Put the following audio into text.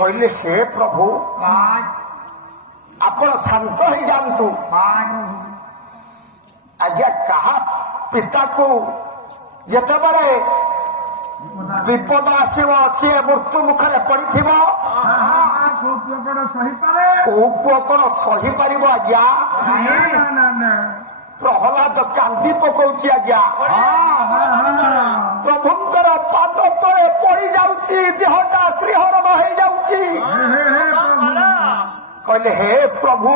କହିଲେ ହେ ପ୍ରଭୁ ଆପଣ ଶାନ୍ତ ହେଇଯାଆନ୍ତୁ। ଆଜ୍ଞା କାହା ପିତାକୁ ଯେତେବେଳେ ବିପଦ ଆସିବ ସିଏ ମୃତ୍ୟୁ ମୁଖରେ ପଡିଥିବ କୋଉ ପୁଅ କଣ ସହିପାରିବ ଆଜ୍ଞା? ପ୍ରହ୍ଲାଦ କାନ୍ଦି ପକଉଛି ଆଜ୍ଞା। ପ୍ରଭୁଙ୍କର ପାଦ ତଳେ ପଡି ଯାଉଛି, ଦେହଟା ଶ୍ରୀହରଣ ହେଇଯାଉଛି। କହିଲେ ହେ ପ୍ରଭୁ